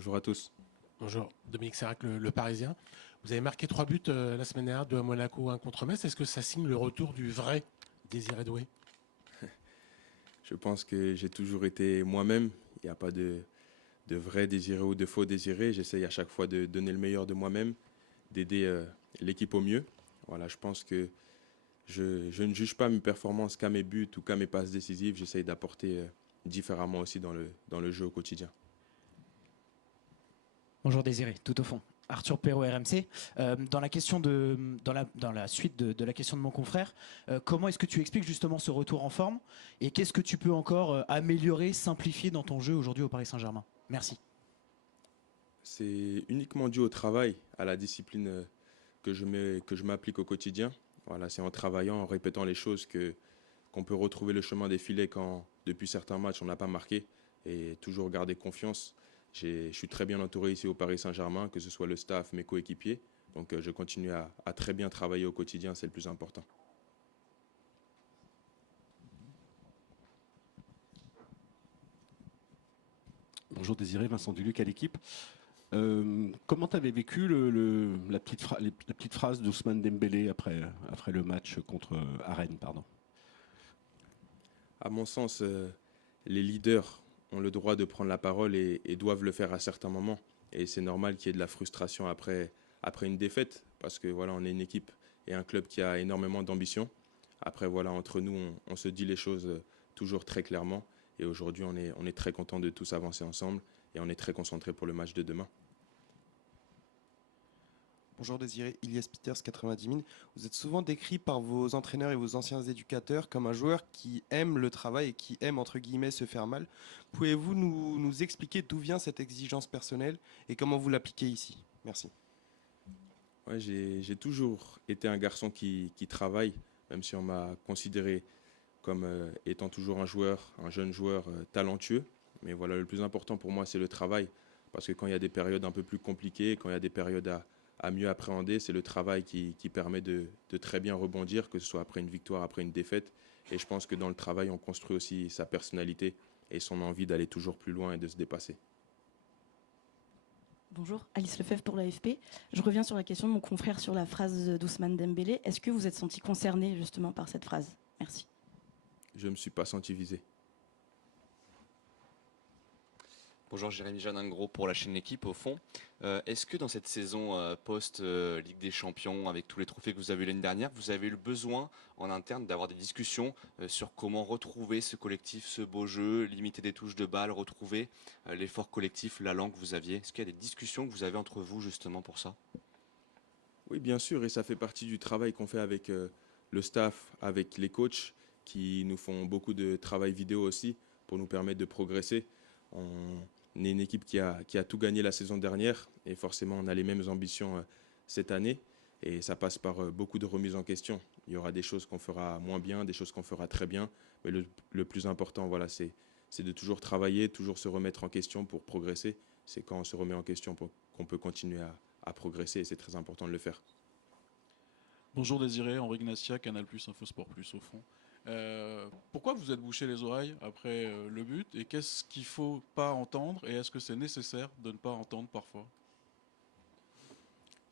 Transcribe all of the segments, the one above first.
Bonjour à tous. Bonjour, Dominique Sérac, le Parisien. Vous avez marqué 3 buts la semaine dernière, 2 à Monaco, 1 contre Metz. Est-ce que ça signe le retour du vrai Désiré Doué? Je pense que j'ai toujours été moi-même. Il n'y a pas de vrai désiré ou de faux désiré. J'essaye à chaque fois de donner le meilleur de moi-même, d'aider l'équipe au mieux. Voilà, je pense que je ne juge pas mes performances qu'à mes buts ou qu'à mes passes décisives. J'essaye d'apporter différemment aussi dans le jeu au quotidien. Bonjour Désiré, tout au fond. Arthur Perrault, RMC. Dans la suite de la question de mon confrère, comment est-ce que tu expliques justement ce retour en forme et qu'est-ce que tu peux encore améliorer, simplifier dans ton jeu aujourd'hui au Paris Saint-Germain? Merci. C'est uniquement dû au travail, à la discipline que je m'applique au quotidien. Voilà, c'est en travaillant, en répétant les choses qu'on peut retrouver le chemin des filets quand, depuis certains matchs, on n'a pas marqué et toujours garder confiance. Je suis très bien entouré ici au Paris Saint-Germain, que ce soit le staff, mes coéquipiers. Donc je continue à très bien travailler au quotidien, c'est le plus important. Bonjour Désiré, Vincent Duluc à l'équipe. Comment tu avais vécu la petite phrase d'Ousmane Dembélé après le match contre à Rennes, pardon. À mon sens, les leaders ont le droit de prendre la parole et doivent le faire à certains moments. Et c'est normal qu'il y ait de la frustration après une défaite, parce que voilà, on est une équipe et un club qui a énormément d'ambition. Après, voilà, entre nous, on se dit les choses toujours très clairement. Et aujourd'hui, on est très content de tous avancer ensemble et on est très concentré pour le match de demain. Bonjour Désiré, Ilias Peters, 90 000. Vous êtes souvent décrit par vos entraîneurs et vos anciens éducateurs comme un joueur qui aime le travail et qui aime, entre guillemets, se faire mal. Pouvez-vous nous expliquer d'où vient cette exigence personnelle et comment vous l'appliquez ici? Merci. Ouais, j'ai toujours été un garçon qui travaille, même si on m'a considéré comme étant toujours un jeune joueur talentueux. Mais voilà, le plus important pour moi, c'est le travail. Parce que quand il y a des périodes un peu plus compliquées, quand il y a des périodes à mieux appréhender, c'est le travail qui permet de très bien rebondir, que ce soit après une victoire, après une défaite. Et je pense que dans le travail, on construit aussi sa personnalité et son envie d'aller toujours plus loin et de se dépasser. Bonjour, Alice Lefebvre pour l'AFP. Je reviens sur la question de mon confrère sur la phrase d'Ousmane Dembélé. Est-ce que vous êtes senti concerné justement par cette phrase? Merci. Je ne me suis pas senti visé. Bonjour, Jérémy Janingro pour la chaîne L'équipe au fond. Est-ce que dans cette saison post-Ligue des Champions, avec tous les trophées que vous avez eu l'année dernière, vous avez eu le besoin en interne d'avoir des discussions sur comment retrouver ce collectif, ce beau jeu, limiter des touches de balle, retrouver l'effort collectif, l'allant que vous aviez? Est-ce qu'il y a des discussions que vous avez entre vous justement pour ça? Oui, bien sûr, et ça fait partie du travail qu'on fait avec le staff, avec les coachs qui nous font beaucoup de travail vidéo aussi pour nous permettre de progresser. On est une équipe qui a tout gagné la saison dernière et forcément on a les mêmes ambitions cette année et ça passe par beaucoup de remises en question. Il y aura des choses qu'on fera moins bien, des choses qu'on fera très bien, mais le plus important, voilà, c'est de toujours travailler, toujours se remettre en question pour progresser. C'est quand on se remet en question qu'on peut continuer à progresser et c'est très important de le faire. Bonjour Désiré, Henri Ignatia, Canal+, Infosport+, au fond. Pourquoi vous êtes bouché les oreilles après le but et qu'est-ce qu'il ne faut pas entendre et est-ce que c'est nécessaire de ne pas entendre parfois?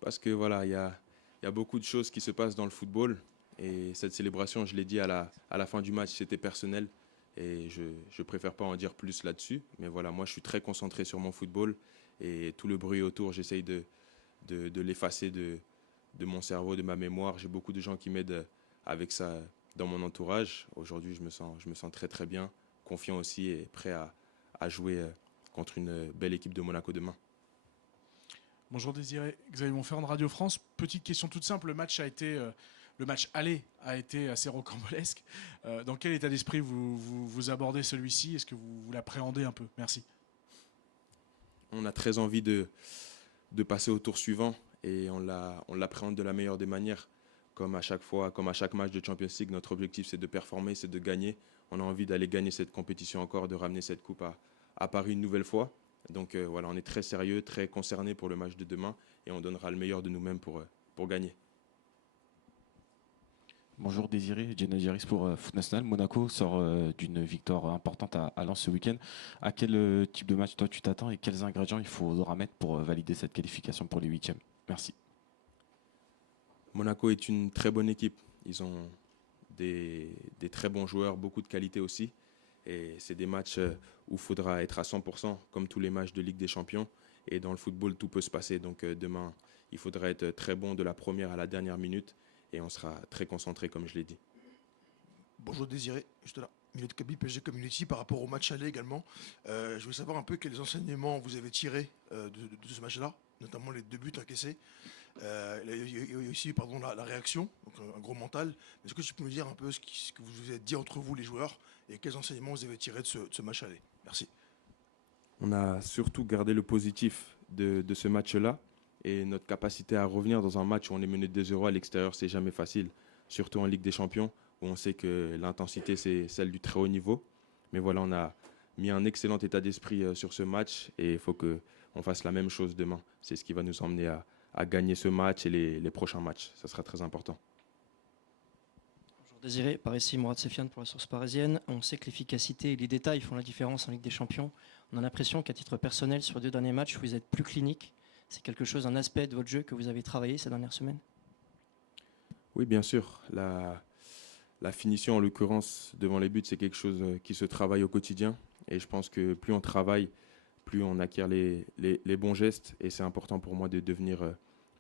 Parce que voilà, il y a beaucoup de choses qui se passent dans le football et cette célébration, je l'ai dit à la fin du match, c'était personnel et je préfère pas en dire plus là-dessus. Mais voilà, moi je suis très concentré sur mon football et tout le bruit autour, j'essaye de l'effacer de mon cerveau, de ma mémoire. J'ai beaucoup de gens qui m'aident avec ça dans mon entourage. Aujourd'hui, je me sens très très bien, confiant aussi et prêt à jouer contre une belle équipe de Monaco demain. Bonjour Désiré, Xavier Monferrand de Radio France. Petite question toute simple, le match aller a été assez rocambolesque. Dans quel état d'esprit vous abordez celui-ci? Est-ce que vous l'appréhendez un peu? Merci. On a très envie de passer au tour suivant et on l'appréhende de la meilleure des manières. Comme à chaque fois, comme à chaque match de Champions League, notre objectif c'est de performer, c'est de gagner. On a envie d'aller gagner cette compétition encore, de ramener cette coupe à Paris une nouvelle fois. Donc voilà, on est très sérieux, très concerné pour le match de demain et on donnera le meilleur de nous-mêmes pour gagner. Bonjour Désiré, Jenna Giris pour Foot National. Monaco sort d'une victoire importante à Lens ce week-end. À quel type de match toi tu t'attends et quels ingrédients il faudra mettre pour valider cette qualification pour les huitièmes? Merci. Monaco est une très bonne équipe. Ils ont des très bons joueurs, beaucoup de qualité aussi. Et c'est des matchs où il faudra être à 100%, comme tous les matchs de Ligue des Champions. Et dans le football, tout peut se passer. Donc demain, il faudra être très bon de la première à la dernière minute. Et on sera très concentré, comme je l'ai dit. Bonjour Désiré, juste là, milieu de cabine PSG Community par rapport au match aller également. Je voulais savoir un peu quels enseignements vous avez tirés de ce match-là, notamment les 2 buts encaissés. Il y a aussi la réaction, donc un gros mental. Est-ce que tu peux me dire un peu ce que vous vous êtes dit entre vous les joueurs et quels enseignements vous avez tirés de ce match aller? Merci. On a surtout gardé le positif de ce match-là. Et notre capacité à revenir dans un match où on est mené 2-0 à l'extérieur, c'est jamais facile. Surtout en Ligue des Champions, où on sait que l'intensité, c'est celle du très haut niveau. Mais voilà, on a mis un excellent état d'esprit sur ce match et il faut qu'on fasse la même chose demain. C'est ce qui va nous emmener à gagner ce match et les prochains matchs. Ça sera très important. Bonjour Désiré, par ici Mourad Sefiane pour la Source Parisienne. On sait que l'efficacité et les détails font la différence en Ligue des Champions. On a l'impression qu'à titre personnel, sur les 2 derniers matchs, vous êtes plus clinique. C'est quelque chose, un aspect de votre jeu que vous avez travaillé ces dernières semaines? Oui, bien sûr. La finition, en l'occurrence, devant les buts, c'est quelque chose qui se travaille au quotidien. Et je pense que plus on travaille, plus on acquiert les bons gestes. Et c'est important pour moi de devenir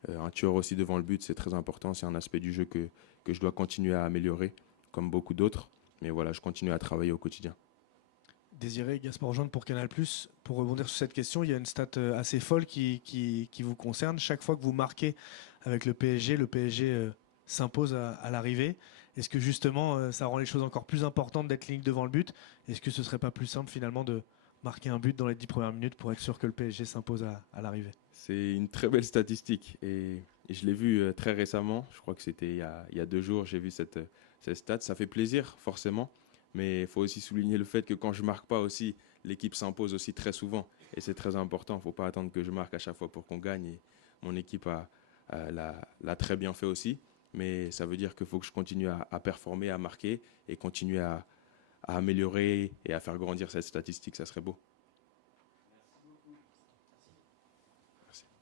un tueur aussi devant le but. C'est très important. C'est un aspect du jeu que je dois continuer à améliorer, comme beaucoup d'autres. Mais voilà, je continue à travailler au quotidien. Désiré, Gaspard Jaune pour Canal+. Pour rebondir sur cette question, il y a une stat assez folle qui vous concerne. Chaque fois que vous marquez avec le PSG s'impose à l'arrivée. Est-ce que justement, ça rend les choses encore plus importantes d'être clinique devant le but? Est-ce que ce serait pas plus simple finalement de marquer un but dans les 10 premières minutes pour être sûr que le PSG s'impose à l'arrivée? C'est une très belle statistique et je l'ai vu très récemment. Je crois que c'était il y a 2 jours, j'ai vu cette stat. Ça fait plaisir, forcément. Mais il faut aussi souligner le fait que quand je ne marque pas aussi, l'équipe s'impose aussi très souvent. Et c'est très important. Il ne faut pas attendre que je marque à chaque fois pour qu'on gagne. Et mon équipe l'a très bien fait aussi. Mais ça veut dire qu'il faut que je continue à performer, à marquer et continuer à améliorer et à faire grandir cette statistique. Ça serait beau.